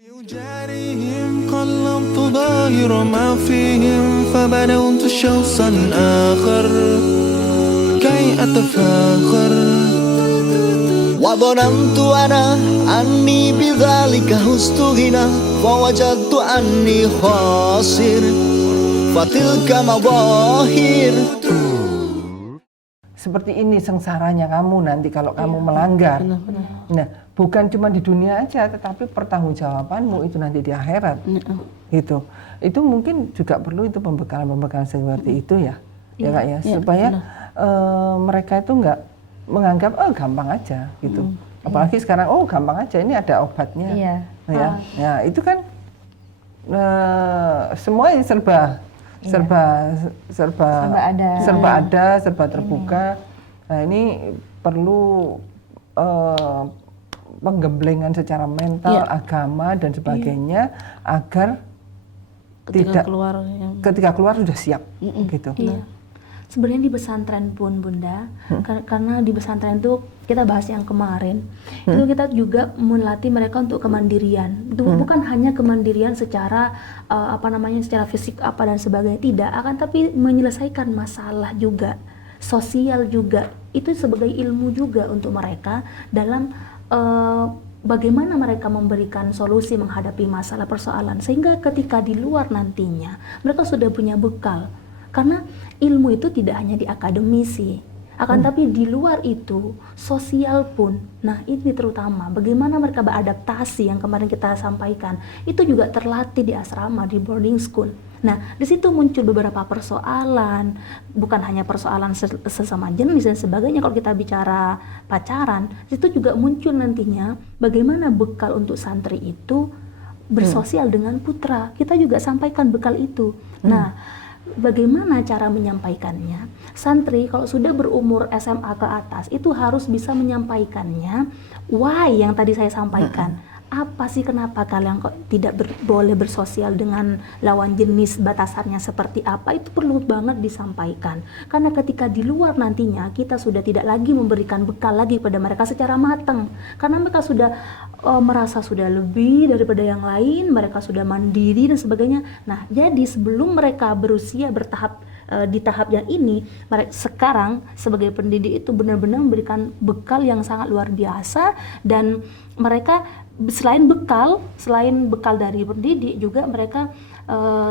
يجاريهم قلبت ظاهر ما فيهم فبدأت شخصا آخر كي أتفاخر وظننت أنا أني بذلك هزت غنى فوجدت أني خاسر فتلك مظاهر. Seperti ini sengsaranya kamu nanti kalau kamu melanggar. Nah, bukan cuma di dunia aja, tetapi pertanggungjawabanmu itu nanti di akhirat. Gitu. Itu mungkin juga perlu itu pembekalan-pembekalan seperti itu ya, ya Kak ya, supaya mereka itu nggak menganggap gampang aja gitu. Apalagi sekarang gampang aja, ini ada obatnya. Ya, itu kan semua yang serba ada, serba terbuka. Nah, ini perlu penggemblengan secara mental, agama dan sebagainya agar ketika keluar sudah siap gitu. Sebenarnya di pesantren pun Bunda, karena di pesantren itu kita bahas yang kemarin, itu kita juga melatih mereka untuk kemandirian. Itu bukan hanya kemandirian secara secara fisik dan sebagainya, tidak, akan tapi menyelesaikan masalah juga, sosial juga. Itu sebagai ilmu juga untuk mereka dalam bagaimana mereka memberikan solusi menghadapi masalah persoalan, sehingga ketika di luar nantinya mereka sudah punya bekal. Karena ilmu itu tidak hanya di akademisi, tapi di luar itu sosial pun. Nah, ini terutama bagaimana mereka beradaptasi yang kemarin kita sampaikan, itu juga terlatih di asrama, di boarding school. Nah, di situ muncul beberapa persoalan, bukan hanya persoalan sesama jenis dan sebagainya. Kalau kita bicara pacaran, itu juga muncul nantinya bagaimana bekal untuk santri itu bersosial dengan putra. Kita juga sampaikan bekal itu. Nah, bagaimana cara menyampaikannya? Santri kalau sudah berumur SMA ke atas itu harus bisa menyampaikannya. Why yang tadi saya sampaikan. Apa sih kenapa kalian kok tidak boleh bersosial dengan lawan jenis, batasannya seperti apa, itu perlu banget disampaikan. Karena ketika di luar nantinya kita sudah tidak lagi memberikan bekal lagi pada mereka secara matang. Karena mereka sudah merasa sudah lebih daripada yang lain, mereka sudah mandiri dan sebagainya. Nah, jadi sebelum mereka berusia bertahap di tahap yang ini, sekarang sebagai pendidik itu benar-benar memberikan bekal yang sangat luar biasa. Dan mereka selain bekal dari pendidik, juga mereka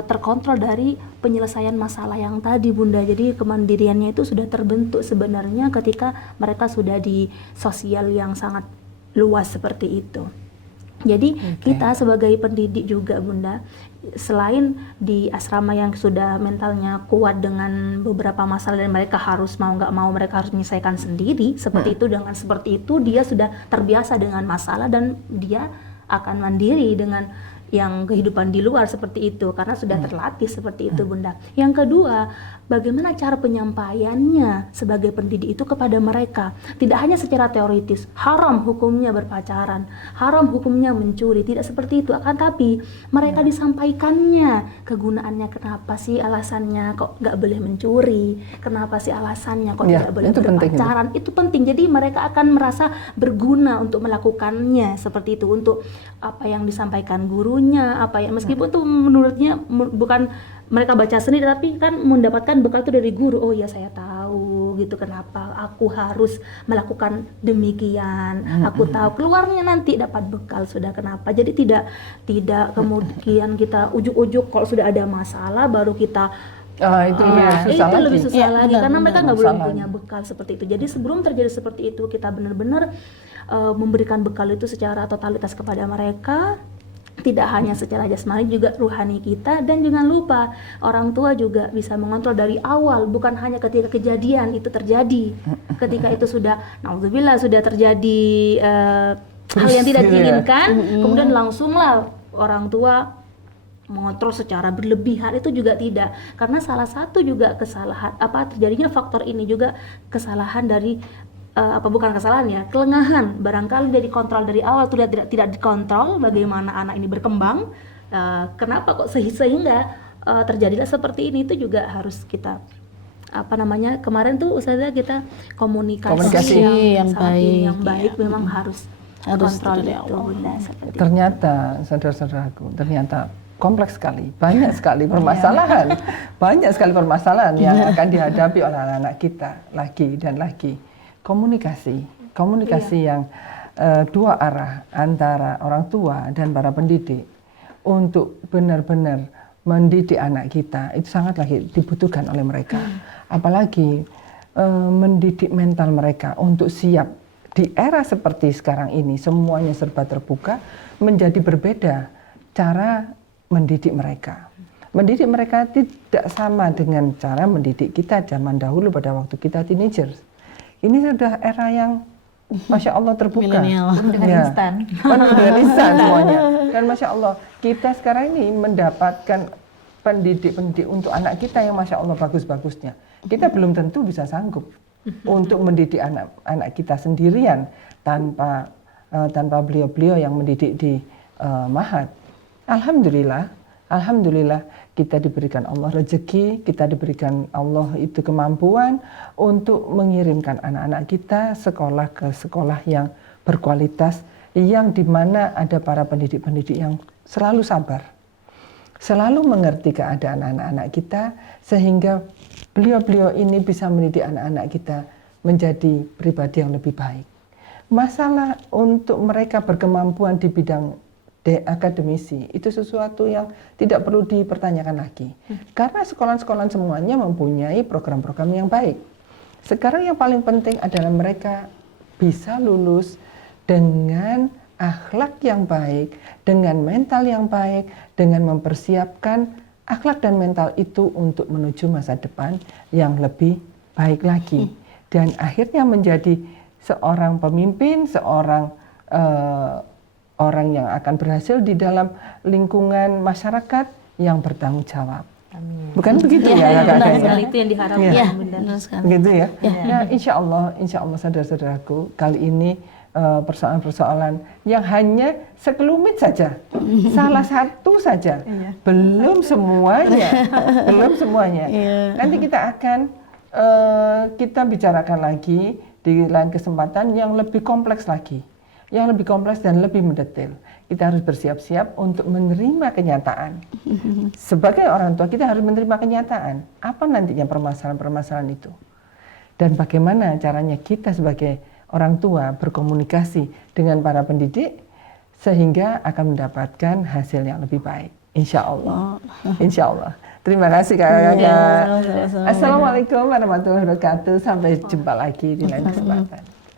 terkontrol dari penyelesaian masalah yang tadi Bunda. Jadi kemandiriannya itu sudah terbentuk sebenarnya ketika mereka sudah di sosial yang sangat luas seperti itu. Jadi kita sebagai pendidik juga Bunda, selain di asrama yang sudah mentalnya kuat dengan beberapa masalah dan mereka harus mau nggak mau mereka harus menyelesaikan sendiri seperti itu, dengan seperti itu dia sudah terbiasa dengan masalah dan dia akan mandiri dengan yang kehidupan di luar seperti itu karena sudah terlatih seperti itu Bunda. Yang kedua, bagaimana cara penyampaiannya sebagai pendidik itu kepada mereka, tidak hanya secara teoritis, haram hukumnya berpacaran, haram hukumnya mencuri, tidak seperti itu, akan tapi mereka disampaikannya kegunaannya, kenapa sih alasannya kok nggak boleh mencuri, kenapa sih alasannya kok tidak boleh berpacaran, itu penting. Jadi mereka akan merasa berguna untuk melakukannya seperti itu, untuk apa yang disampaikan guru, apa ya, meskipun tuh menurutnya bukan mereka baca sendiri, tapi kan mendapatkan bekal itu dari guru. Oh ya, saya tahu gitu kenapa aku harus melakukan demikian. Aku tahu keluarnya nanti dapat bekal sudah kenapa. Jadi tidak kemudian kita ujuk-ujuk kalau sudah ada masalah baru kita itu lebih susah lagi karena mereka nggak belum punya bekal seperti itu. Jadi sebelum terjadi seperti itu kita benar-benar memberikan bekal itu secara totalitas kepada mereka. Tidak hanya secara jasmani, juga ruhani kita. Dan jangan lupa orang tua juga bisa mengontrol dari awal, bukan hanya ketika kejadian itu terjadi. Ketika itu sudah, naudzubillah, sudah terjadi hal yang tidak diinginkan, kemudian langsunglah orang tua mengontrol secara berlebihan, itu juga tidak. Karena salah satu juga kesalahan terjadinya faktor ini juga kesalahan dari bukan kesalahan ya, kelengahan. Barangkali dari kontrol dari awal tidak dikontrol bagaimana anak ini berkembang. Kenapa kok sehingga terjadilah seperti ini, itu juga harus kita kemarin tuh Ustazah kita komunikasi yang baik memang harus Harus kontrol dari itu, Allah. Bunda, seperti itu. Ternyata saudara-saudaraku, ternyata kompleks sekali, banyak sekali permasalahan, banyak sekali permasalahan yang akan dihadapi oleh anak-anak kita lagi dan lagi. Komunikasi yang dua arah antara orang tua dan para pendidik untuk benar-benar mendidik anak kita itu sangat lagi dibutuhkan oleh mereka. Apalagi mendidik mental mereka untuk siap di era seperti sekarang ini, semuanya serba terbuka, menjadi berbeda cara mendidik mereka. Mendidik mereka tidak sama dengan cara mendidik kita zaman dahulu pada waktu kita teenagers. Ini sudah era yang Masya Allah terbuka. Milenial. Dengan instan. Penuh dengan instan semuanya. Dan Masya Allah, kita sekarang ini mendapatkan pendidik-pendidik untuk anak kita yang Masya Allah bagus-bagusnya. Kita belum tentu bisa sanggup untuk mendidik anak kita sendirian tanpa beliau-beliau yang mendidik di Mahat. Alhamdulillah kita diberikan Allah rezeki, kita diberikan Allah itu kemampuan untuk mengirimkan anak-anak kita sekolah ke sekolah yang berkualitas, yang dimana ada para pendidik-pendidik yang selalu sabar, selalu mengerti keadaan anak-anak kita, sehingga beliau-beliau ini bisa mendidik anak-anak kita menjadi pribadi yang lebih baik. Masalah untuk mereka berkemampuan di bidang akademisi itu sesuatu yang tidak perlu dipertanyakan lagi, karena sekolah-sekolah semuanya mempunyai program-program yang baik. Sekarang yang paling penting adalah mereka bisa lulus dengan akhlak yang baik, dengan mental yang baik, dengan mempersiapkan akhlak dan mental itu untuk menuju masa depan yang lebih baik lagi, dan akhirnya menjadi seorang pemimpin, seorang orang yang akan berhasil di dalam lingkungan masyarakat yang bertanggung jawab. Amin. Bukan begitu Ya, ya benar kakaknya? sekali, itu yang diharapkan, Ya. Bunda. Benar sekali. Begitu ya? Ya. Ya, insya Allah saudara-saudaraku, kali ini persoalan-persoalan yang hanya sekelumit saja, salah satu saja, belum semuanya, belum semuanya. Iya. Nanti kita akan kita bicarakan lagi di lain kesempatan yang lebih kompleks lagi, yang lebih kompleks dan lebih mendetail. Kita harus bersiap-siap untuk menerima kenyataan. Sebagai orang tua kita harus menerima kenyataan. Apa nantinya permasalahan-permasalahan itu? Dan bagaimana caranya kita sebagai orang tua berkomunikasi dengan para pendidik sehingga akan mendapatkan hasil yang lebih baik. Insya Allah. Insya Allah. Terima kasih kakak-kakak. Sama-sama. Assalamualaikum warahmatullahi wabarakatuh. Sampai jumpa lagi di lain kesempatan.